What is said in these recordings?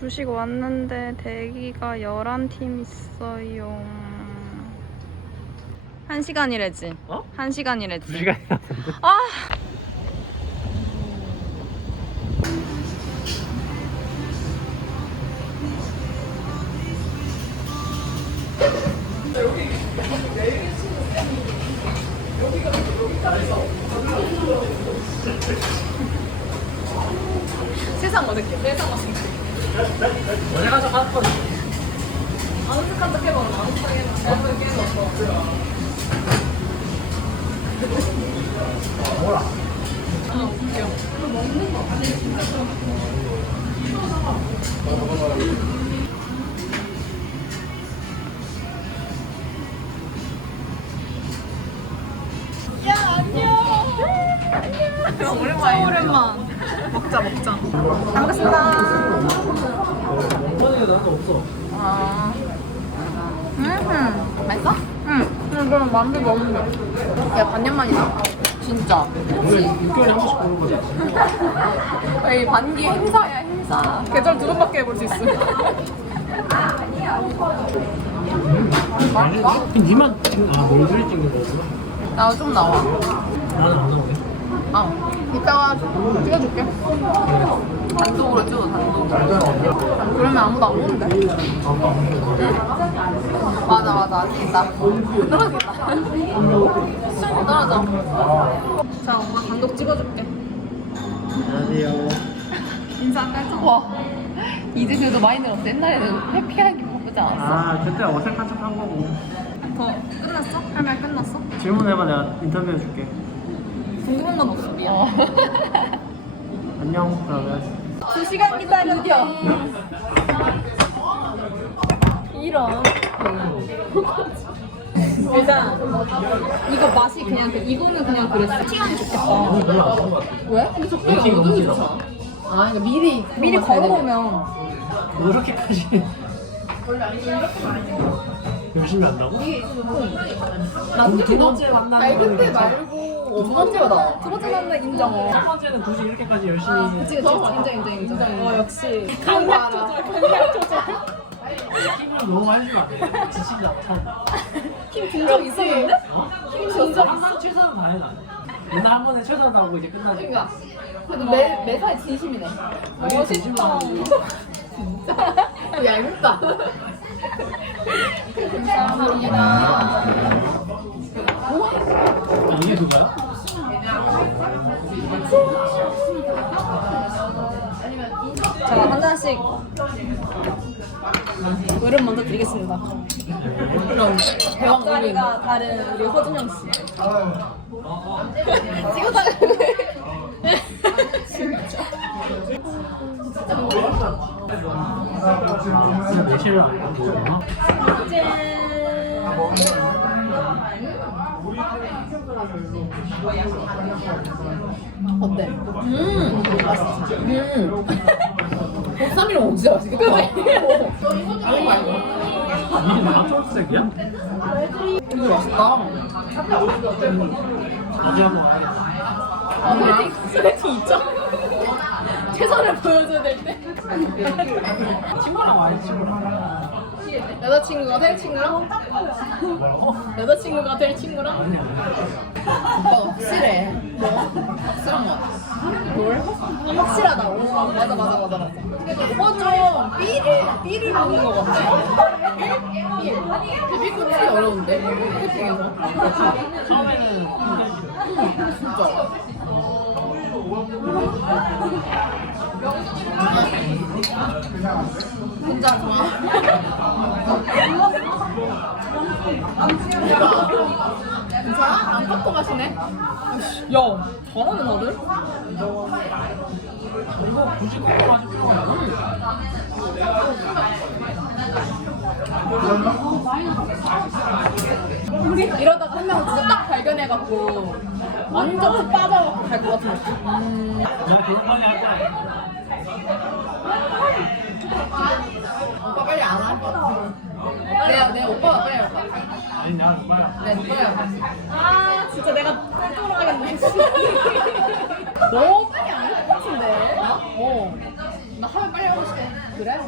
주식 왔는데 대기가 11팀 있어요. 한 시간이래지. 어? 한 시간이래지. 두 시간이 났는데. 아! 세상 어색해. 세상 어색해. 내가 좀. 아는 척한 척 해봐. 아는 척 해봐. 대한민국 게임 없어. 뭐라? 아, 웃겨. 진짜 만두 먹는데. 야 반년 만이다. 진짜. 우리 6개월에 한 번씩 보는 거지. 여기 반기 행사야 행사. 계절 두 번밖에 해볼 수 있어. 맛있어? 니만 지금 아 몰들이 찍는 거구나. 나좀 나와. 나는 안 나오네. 아, 이따가 찍어줄게. 단독으로 찍어, 단독. 그러면 아무도 안 보는데? 맞아, 맞아. 안 되겠다. 떨어지 겠다. 술 떨어져. 자, 엄마 단독 찍어줄게. 안녕하세요. 인사 안 깔짝. 와, 이제 그래도 많이 늘었어. 옛날에는 회피하기 바쁘지 않았어? 아 그때 어색한 척 한 거고. 더 끝났어? 할 말 끝났어? 질문해봐 내가 인터뷰 해줄게. 궁금한 건 없어, 미안. 안녕 그러면. 두 시간 기다렸대. 이런. 일단 이거 맛이 그냥 그 이거는 그냥 그랬어. 시간이 좋겠다. 왜? 근데 적당히 어두이 좋잖아. 아, 그러니까 미리 미리 걸어보면 이렇게까지 열심히 한다고? 나두 번째 만나는 아니 근데 거는 말고 두 번째가 나. 두 번째 만나 인정. 첫 번째는 굳이 이렇게까지 열심히 그치 그치 인정 인정 인정. 어 역시 강약 조절 강약 조절. 힘을 너무 많이 주면 안 돼. 지친다. 힘준적 있었는데? 어? 힘 준적 있어? 항상 최선을 다해 나. 맨날 한 번에 최선을 다하고 이제 끝나지. 그러니까 그래도 매 매사에 진심이네. 멋있다. 진짜 얄밉다. 감사합니다. 아, 이게 그거야? 자, 한 잔씩 물은 먼저 드리겠습니다. 그럼 배왕자리가 다른 우리 허준영 씨. 몇 시를 안 하고 어때? 음, 맛있지. 음. 3일 먹으면 진짜 맛있겠다. 다른 거 아니고. 이게 다 초록색이야? 이거 맛있다. 어디 한번 가야겠다. 아, 소개팅, 소개팅 있죠? 최선을 보여줘야 될 때. 친구랑 와야지 친구랑. 여자친구가 될 친구랑? 뭐라고? 여자친구가 될 친구랑? 아니야. 오빠가 확실해. 뭐? 확실한 거 같아. 뭘? 확실하다고. 맞아, 맞아, 맞아, 맞아. 오빠 좀 삐를, 삐를 먹는 거 같아. 삐? 삐 끊기 어려운데? 처음에는 응, 진짜. 혼자 좋아. 괜찮아? 안 깎고 마시네? 야, 잘하네 다들? 이거 굳이 그거 가지고 필요가 이러다가 한 명 진짜 딱 발견해갖고 완전 푹 빠져갖고 갈 것 같은 느낌. 음, 내가 그런 거니 할 거야. 오빠 빨리 안할것 같아. 내가, 내가 오빠가 빨리 같 아. 아니 내가 뭐야? 네, 오빠야. 아, 진짜 내가 꼴등으로 하겠네. 너 빨리 안 할 것 같은데? 어? 나 하면 빨리 하고 싶어. 그래?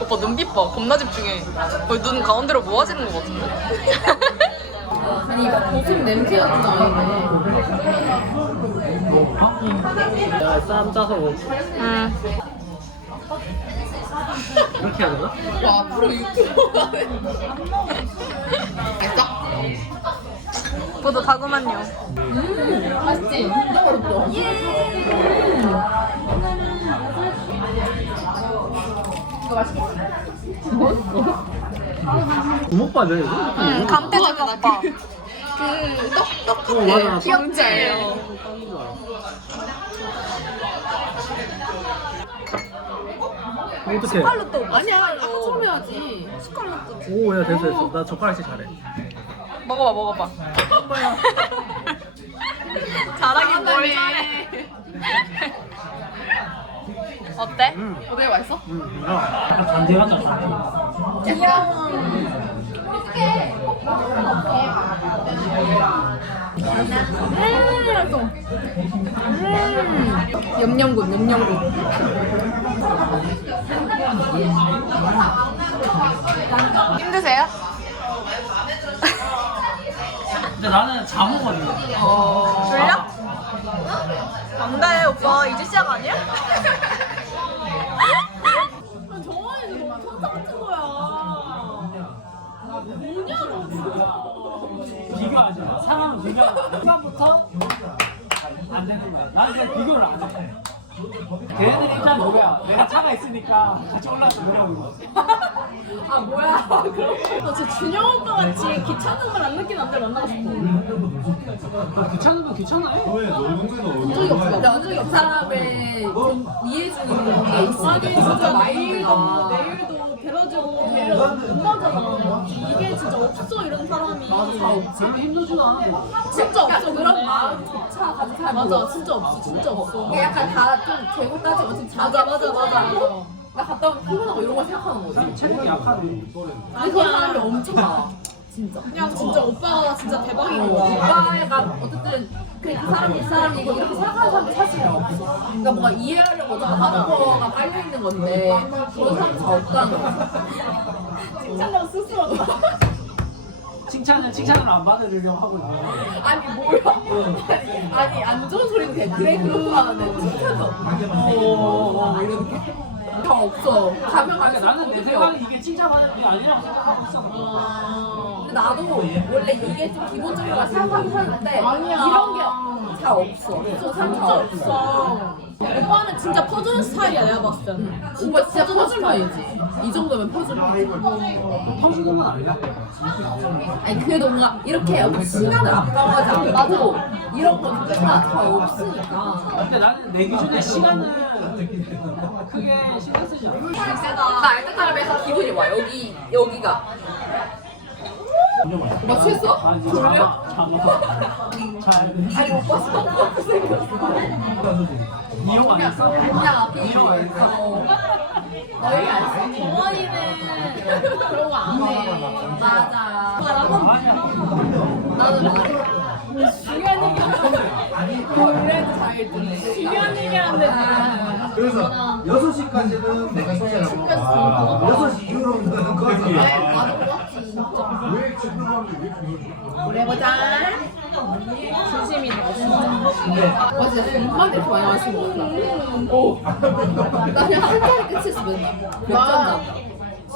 오빠 눈빛 봐. 겁나 집중해. 거의 눈 가운데로 모아지는 것 같은데? 고슴 냄새가 진짜 아니네. 야, 쌈 짜서 뭐 응. 이렇게 해야 되나? 와 앞으로 6kg 가네. 맛있어? 뿌듯하구만요. 음 맛있지? 진짜 맛있어. 주먹밥이야 이거? 응, 감태 주먹밥. 그떡 어, 맞아. 귀엽지? 어떡해 또 아니야 아까처럼 해야지. 숟갈로 또. 오 야 됐어 됐어 나 젓가락 씨 잘해 먹어봐, 먹어봐. 잘하긴 뭘 잘해. 어때? 응 어때 맛있어? 응. 야 잔디하자 귀여워. 음, 염령군, 염령군. 힘드세요? 근데 나는 자몽거든 졸려? 안 돼, 오빠. 이제 시작 아니야? 마. 사람은 마. 순간부터 안 되는 거야. 나는 그냥 비교를 안 해. 걔네들 입장 뭐야? 내가 차가 있으니까 같이 올라가서 노래하고 거지. 아, 뭐야. 너 진짜 준영 오빠 같이 귀찮은 걸 안 느끼는 남자 만나고 싶어. 귀찮은 건 귀찮아해. 본 적이 없어. 본 적이 없어. 사람의 좀 이해해주는 게 있어. 아니, 진짜 나일도 내일도 데려주고 데려 못 가잖아. 이게 진짜 없어, 이런 사람이. 맞아, 없지. 힘들지나. 진짜 없어 그런 마음조차 가진 사람 맞아 진짜 없어 진짜 없어 이게 약간 다좀 대구까지 어떻게 맞아 맞아 맞아 나 갔다 오면 피곤하고 이런 걸 생각하는 거지. 체력이 약하면 아니 그런 사람이 엄청 많아. 진짜. 그냥 진짜 오빠가 진짜 대박인 거야 오빠가 어쨌든 그, 그 사람이 이 사람이고 이렇게 생각하는 사람이 사실 없어. 그러니까 뭔가 이해하려고 좀 하는 거가 깔려 있는 건데 그런 사람 다 없다는 거야. 칭찬하고 스스로 칭찬을 칭찬을 안 받으려고 하고 있는 거야. 아니 뭐야? 아니, 안 좋은 소리는 돼. 그래 그런 거 하는데 칭찬도 어 이렇게 다 없어. 가면 가면 나는 내 생각에 이게 칭찬하는 게 아니라고 생각하고 있어. 근데 나도 원래 이게 좀 기본적으로 생각하긴 하는데 이런 게 다 없어. 저 사람 다 없어. 오빠는 진짜 퍼주는 스타일이야 내가 봤을 때는. 오빠 진짜 퍼줄 스타일이지. 이 정도면 건 아니야. 아니 그래도 뭔가 이렇게 시간을 아까워하지 않고 이런 거 자체가 다 없으니까. 근데 나는 내 기준에 시간은 크게 신경 쓰지 않아. 나 알던 사람에서 기분이 와 여기 여기가 오빠 취했어? 아니, 졸려? 잠아. 잘. 아니 오빠 스타트 생겼어 이용 안 했어? 그냥 이거 어. 너희 안 써? 정원이는 그런 거 안 해. 맞아. 아니야. 나는 맞아 중요한 얘기 그래도 잘 듣네. 중요한 얘기 하는데 그래서 6시까지는 내가 소개하고 6시 이후로는 거의 나도 그렇지 진짜 왜 지금 하는데 왜 그걸 오래 보자. 진심이 너 진짜. 정말 이렇게 많이 거야. 오. 나 그냥 한 잔에 끝이었어 맨날. 나.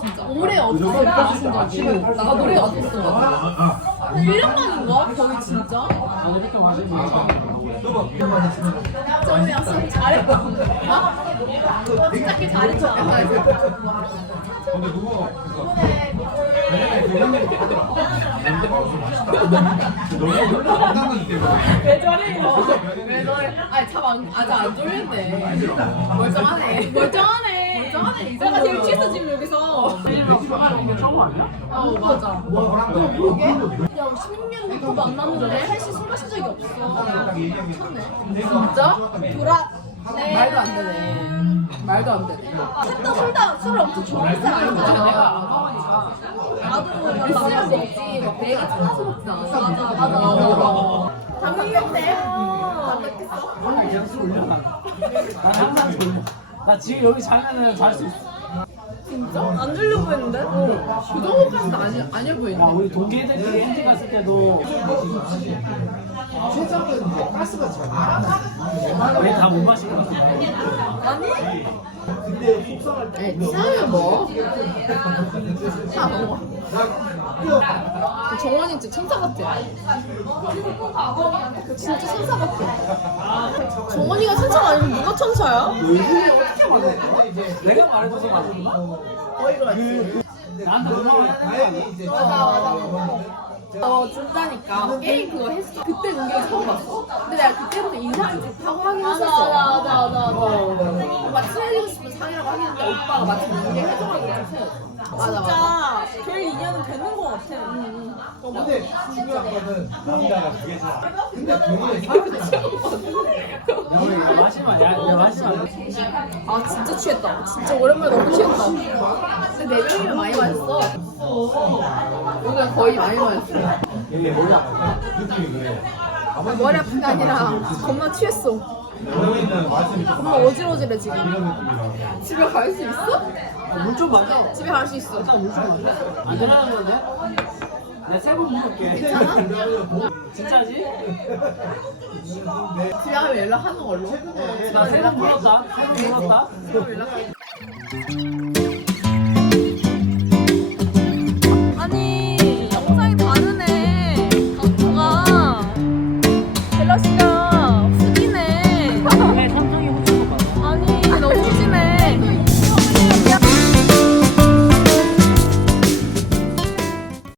진짜. 올해 없었어 마신 적이. 나 노래 없었어 같아. 1년 만인가? 거의 진짜? 나는 이렇게 마시는 거. 잘했잖아. 너무 건강하기 때문에 왜 저래? 왜 저래? 아니 참 안 아직 안 졸렸네. 멀쩡하네. 멀쩡하네. 이제가 제일 취했어 지금 여기서. 아니야? 어 맞아. 너 그러게? 야 16년부터 만났는데 셋이 술 마신 적이 없어. 미쳤네. 진짜? 돌아. 말도 안 되네. 말도 안 되네. 셋다 술다 술을 엄청 좋아하는 사람 아니잖아. 내가 안 먹으니까 나도 술을 먹지 막 내가 찾아서 먹지 않아. 맞아 맞아 맞아. 담백했대. 오늘 그냥 술 올려 나나 지금 여기 자면은 잘 수 있어 안 주려고 했는데? 그 정도까지는 아니, 아니어 야 보이네. 우리 동기 애들끼리 엔지 갔을 때도 세상은 이제 가스가 잘. 왜다 못 마시는 거야 근데 속상할 때. 에이, 취하면 뭐. 다 먹어. 정원이 진짜 천사 같아. 진짜 천사 같아. 정원이가 천사가 아니면 누가 천사야? 내가 말해줘서 거야? 나한테. 맞아, 맞아. 어, 준다니까. 게임 그거 했어. 그때 은경이 처음 봤어. 근데 내가 그때부터 인사를 좋다고 하긴 했었어. 맞아 맞아 맞아. 상이라고 하겠는데 오빠가 마침 은경 해줘가지고 좀 친해졌어. 맞아, 맞아. 진짜 별 인연은 되는 것 같아. 근데 중요한 거는 우리나라 그게 잘. 근데 사람들 야, 마시면 야, 야 마시면 안 돼. 아, 진짜 취했다. 진짜 오랜만에 너무 취했다. 근데 네 명이면 많이 마셨어. 오늘 거의 많이 마셨어. 이게 뭐야? 느낌이 그래. 머리 아픈 게 아니라 겁나 취했어. 좀 겁나 어지러지래 지금. 집에 갈 수 있어? 물 좀 마셔 집에 갈 수 있어. 일단 물좀 마셔 안 되라는 건데? 내가 세번 물을게 진짜지? 가면 연락하는 걸로. 나세번 물었다 세번 물었다 연락해.